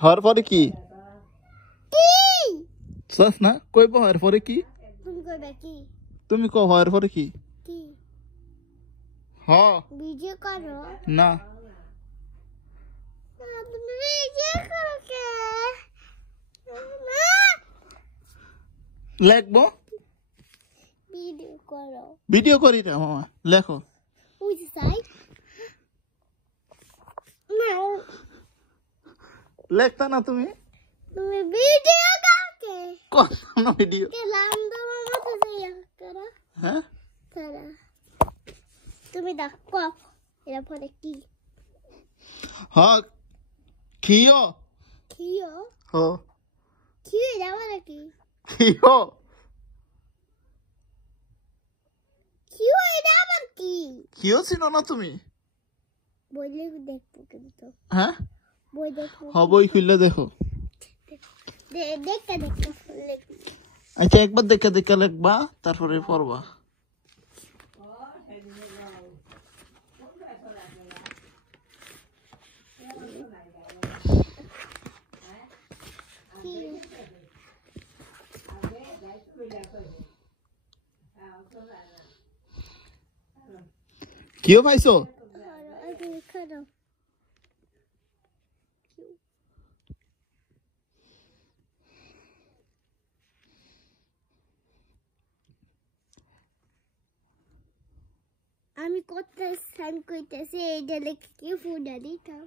হওয়ার পরে কি চাস না কইব হওয়ার পরে কি তুমি কো হওয়ার পরে কি হ ভিডিও করো না লেখবো ভিডিও করি না মামা লেখো লেখতা না তুমি ভিডিও কোন ভিডিও হ্যাঁ তুমি দেখো এর পরে কি হ্যাঁ খিও খিও হো খিও এটা মানে কি খিও খিও এটা আবার কি খিও চিনো না তুমি বইলে দেখবো কিন্তু হ্যাঁ বই দেখবো বই খুললে দেখো দেখতে আচ্ছা একবার দেখে দেখে লিখবা তারপরে পড়বা কিও পাইছো আমি কত সাইন কইতেছি এইটা লিখে কি ফুডা দিতাম